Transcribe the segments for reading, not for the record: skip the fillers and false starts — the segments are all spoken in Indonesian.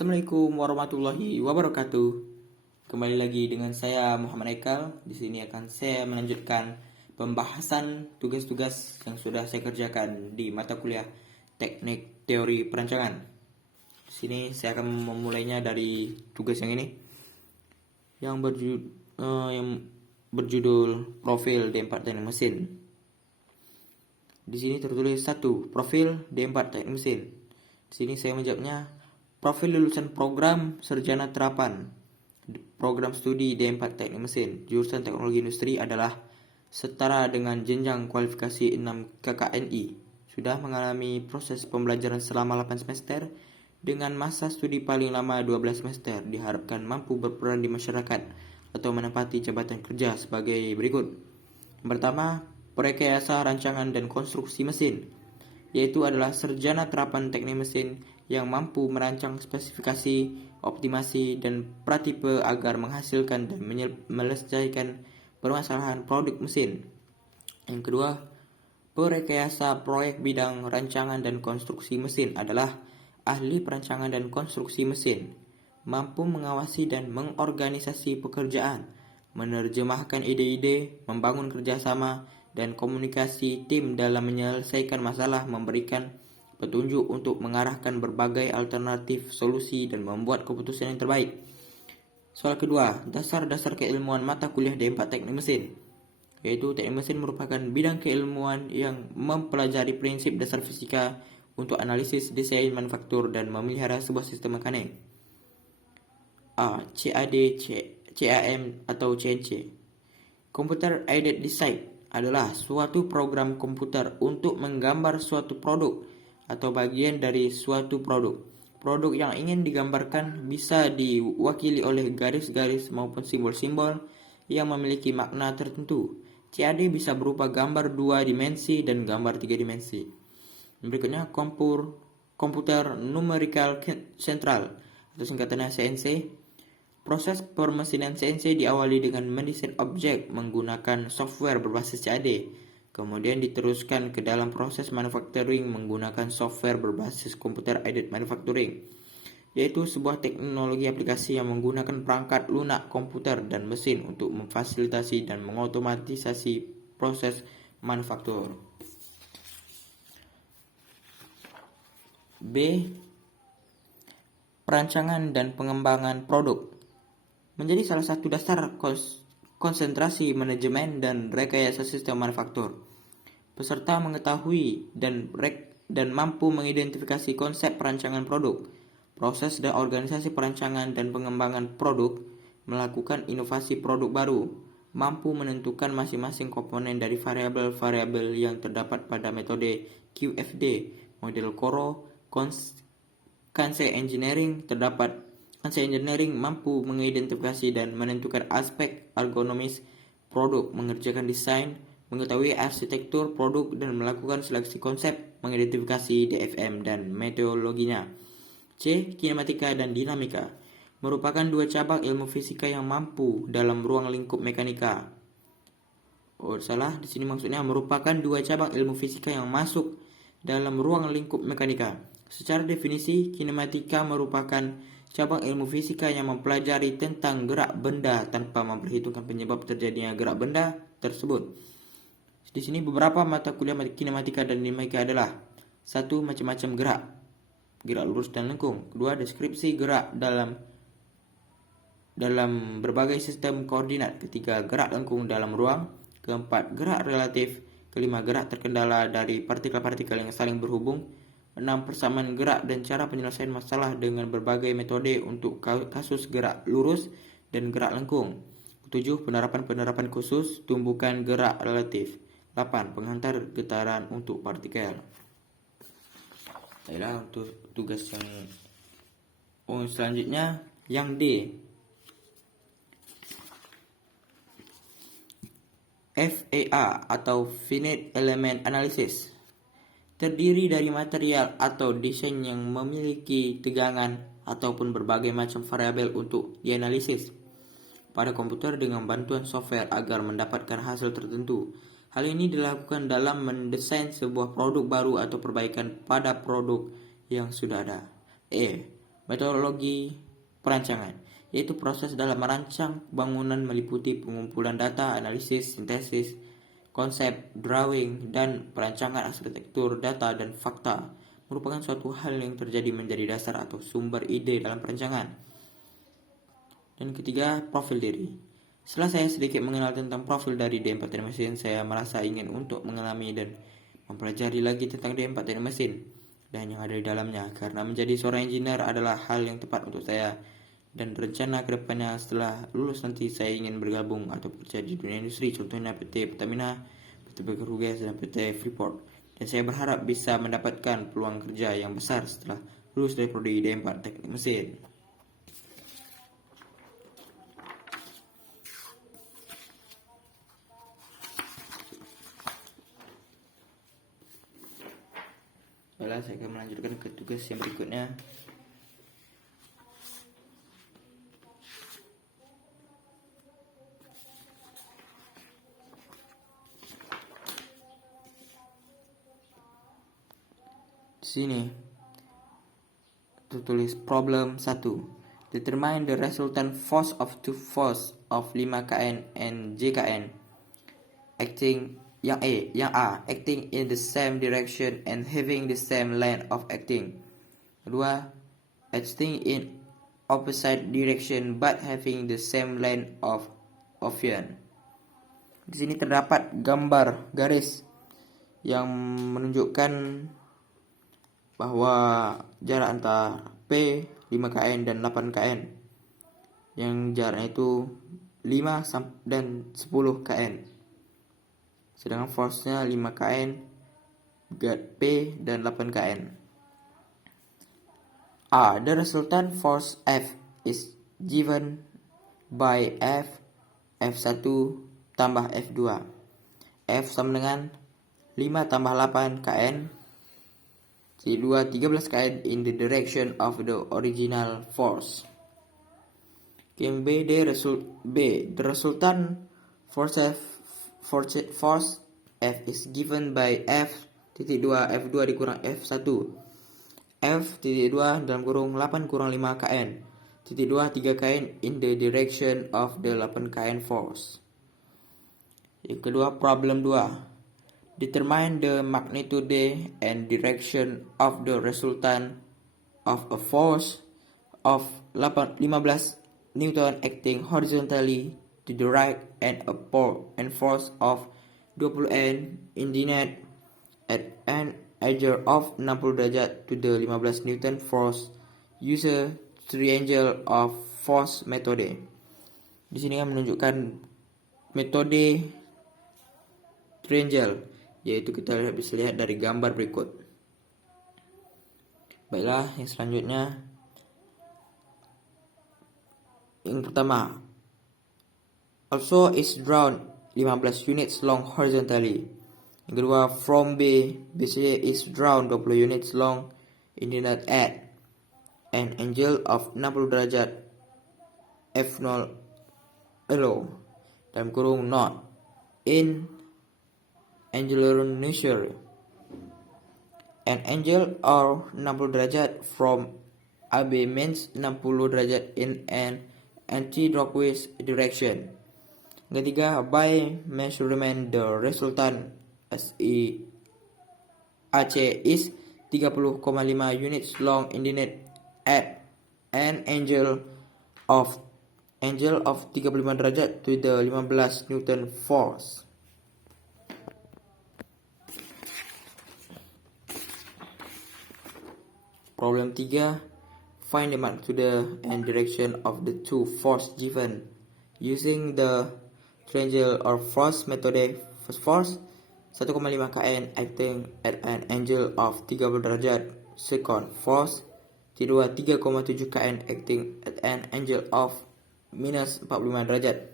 Assalamualaikum warahmatullahi wabarakatuh. Kembali lagi dengan saya Muhammad Aikal. Di sini akan saya melanjutkan pembahasan tugas-tugas yang sudah saya kerjakan di mata kuliah Teknik Teori Perancangan. Di sini saya akan memulainya dari tugas yang ini, yang berjudul Profil D4 Teknik Mesin. Di sini tertulis 1. Profil D4 Teknik Mesin. Di sini saya menjawabnya, profil lulusan program sarjana terapan program studi D4 Teknik Mesin jurusan Teknologi Industri adalah setara dengan jenjang kualifikasi 6 KKNI, sudah mengalami proses pembelajaran selama 8 semester dengan masa studi paling lama 12 semester, diharapkan mampu berperan di masyarakat atau menempati jabatan kerja sebagai berikut. Yang pertama, perekayasa rancangan dan konstruksi mesin, yaitu adalah sarjana terapan teknik mesin yang mampu merancang spesifikasi, optimasi, dan pratipe agar menghasilkan dan menyelesaikan permasalahan produk mesin. Yang kedua, perekayasa proyek bidang rancangan dan konstruksi mesin adalah ahli perancangan dan konstruksi mesin, mampu mengawasi dan mengorganisasi pekerjaan, menerjemahkan ide-ide, membangun kerjasama, dan komunikasi tim dalam menyelesaikan masalah, memberikan petunjuk untuk mengarahkan berbagai alternatif solusi dan membuat keputusan yang terbaik. Soal kedua, dasar-dasar keilmuan mata kuliah D4 Teknik Mesin, yaitu teknik mesin merupakan bidang keilmuan yang mempelajari prinsip dasar fisika untuk analisis, desain, manufaktur, dan memelihara sebuah sistem mekanik. A. CAD, CAM, atau CNC. Computer Aided Design adalah suatu program komputer untuk menggambar suatu produk atau bagian dari suatu produk. Produk yang ingin digambarkan bisa diwakili oleh garis-garis maupun simbol-simbol yang memiliki makna tertentu. CAD bisa berupa gambar 2 dimensi dan gambar 3 dimensi. Berikutnya, Computer Numerical Central atau singkatannya CNC. Proses permesinan CNC diawali dengan mendesain objek menggunakan software berbasis CAD. Kemudian diteruskan ke dalam proses manufacturing menggunakan software berbasis Computer Aided Manufacturing, yaitu sebuah teknologi aplikasi yang menggunakan perangkat lunak komputer dan mesin untuk memfasilitasi dan mengotomatisasi proses manufaktur. B. Perancangan dan pengembangan produk menjadi salah satu dasar konsentrasi manajemen dan rekayasa sistem manufaktur. Peserta mengetahui dan mampu mengidentifikasi konsep perancangan produk, proses dan organisasi perancangan dan pengembangan produk, melakukan inovasi produk baru, mampu menentukan masing-masing komponen dari variabel-variabel yang terdapat pada metode QFD, model Coro, Concept Engineering mampu mengidentifikasi dan menentukan aspek ergonomis produk, mengerjakan desain, mengetahui arsitektur produk, dan melakukan seleksi konsep, mengidentifikasi DFM dan metodologinya. C. Kinematika dan dinamika merupakan dua cabang ilmu fisika yang mampu dalam ruang lingkup mekanika. Di sini maksudnya merupakan dua cabang ilmu fisika yang masuk dalam ruang lingkup mekanika. Secara definisi, kinematika merupakan cabang ilmu fisika yang mempelajari tentang gerak benda tanpa memperhitungkan penyebab terjadinya gerak benda tersebut. Di sini beberapa mata kuliah kinematika dan dinamika adalah: 1. Macam-macam gerak lurus dan lengkung. 2. Deskripsi gerak dalam berbagai sistem koordinat. 3. Gerak lengkung dalam ruang. 4. Gerak relatif. 5. Gerak terkendala dari partikel-partikel yang saling berhubung. 6. Persamaan gerak dan cara penyelesaian masalah dengan berbagai metode untuk kasus gerak lurus dan gerak lengkung. 7. Penerapan khusus tumbukan gerak relatif. 8. Penghantar getaran untuk partikel. Baiklah, untuk tugas yang selanjutnya, yang D. FEA atau Finite Element Analysis terdiri dari material atau desain yang memiliki tegangan ataupun berbagai macam variabel untuk dianalisis pada komputer dengan bantuan software agar mendapatkan hasil tertentu. Hal ini dilakukan dalam mendesain sebuah produk baru atau perbaikan pada produk yang sudah ada. E. Metodologi perancangan, yaitu proses dalam merancang bangunan meliputi pengumpulan data, analisis, sintesis, konsep, drawing, dan perancangan arsitektur, data, dan fakta. Merupakan suatu hal yang terjadi menjadi dasar atau sumber ide dalam perancangan. Dan ketiga, profil diri. Setelah saya sedikit mengenal tentang profil dari D4 teknik mesin, saya merasa ingin untuk mengalami dan mempelajari lagi tentang D4 teknik mesin dan yang ada di dalamnya, karena menjadi seorang engineer adalah hal yang tepat untuk saya. Dan rencana kedepannya setelah lulus nanti saya ingin bergabung atau bekerja di dunia industri, contohnya PT Pertamina, PT Petrogas, dan PT Freeport. Dan saya berharap bisa mendapatkan peluang kerja yang besar setelah lulus dari prodi D4 teknik mesin. Baiklah, saya akan melanjutkan ke tugas yang berikutnya. Di sini tertulis problem 1. Determine the resultant force of two force of 5 kN and JKN acting yang A acting in the same direction and having the same length of acting. Kedua, acting in opposite direction but having the same length of motion. Di sini terdapat gambar garis yang menunjukkan bahwa jarak antara P 5 kN dan 8 kN, yang jaraknya itu 5 dan 10 kN. Sedangkan force-nya 5 kN, P dan 8 kN. A. The resultant force F is given by F1 tambah F2. F sama dengan 5 tambah 8 kN, C2 13 kN in the direction of the original force. Game B. The resultant force F is given by F.2 F2 dikurang F1. F.2 dalam kurung 8 kurang 5 kN, .2 3 kN in the direction of the 8 kN force. Yang kedua, problem 2. Determine the magnitude and direction of the resultant of a force of 15 Newton acting horizontally to the right and a force of 20 N in the net at an angle of 60 derajat to the 15 Newton force. Use a triangle of force method. Di sini kan menunjukkan metode triangle, yaitu kita bisa lihat dari gambar berikut. Baiklah, yang selanjutnya, yang pertama, also is drawn 15 units long horizontally. Yang kedua, from B, BC is drawn 20 units long in the net at an angle of 60 derajat F0 below, dalam kurung not in angular measure. An angle or 60 derajat from AB means 60 derajat in an anti-clockwise direction. Ketiga, by measurement the resultant AC is 30,5 units long in the net at an angle of 35 derajat to the 15 Newton force. Problem 3. Find the magnitude and direction of the two force given using the triangle or force method. First force 1,5 kN acting at an angle of 30 derajat. Second force kedua 3,7 kN acting at an angle of minus 45 derajat.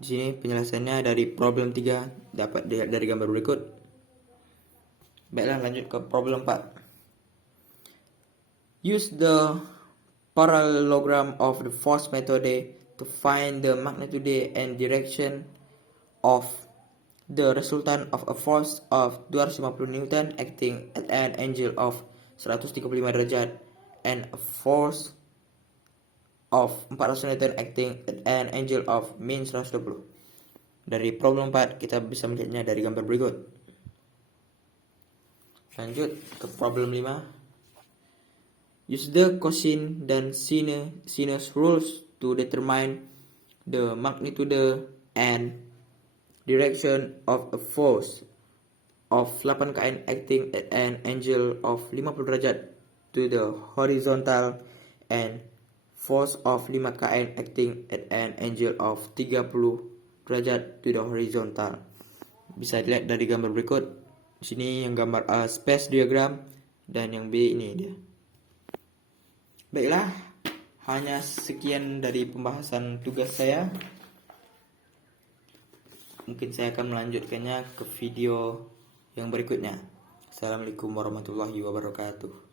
Di sini penjelasannya dari problem 3 dapat dilihat dari gambar berikut. Baiklah, lanjut ke problem 4. Use the parallelogram of the force method to find the magnitude and direction of the resultant of a force of 250 Newton acting at an angle of 135 derajat and a force of 400 Newton acting at an angle of min 120. Dari problem 4 kita bisa melihatnya dari gambar berikut. Lanjut ke problem 5. Use the cosine dan sinus rules to determine the magnitude and direction of a force of 8 kN acting at an angle of 50 derajat to the horizontal and force of 5 kN acting at an angle of 30 derajat to the horizontal. Bisa dilihat dari gambar berikut. Di sini yang gambar A space diagram dan yang B ini dia. Baiklah, hanya sekian dari pembahasan tugas saya. Mungkin saya akan melanjutkannya ke video yang berikutnya. Assalamualaikum warahmatullahi wabarakatuh.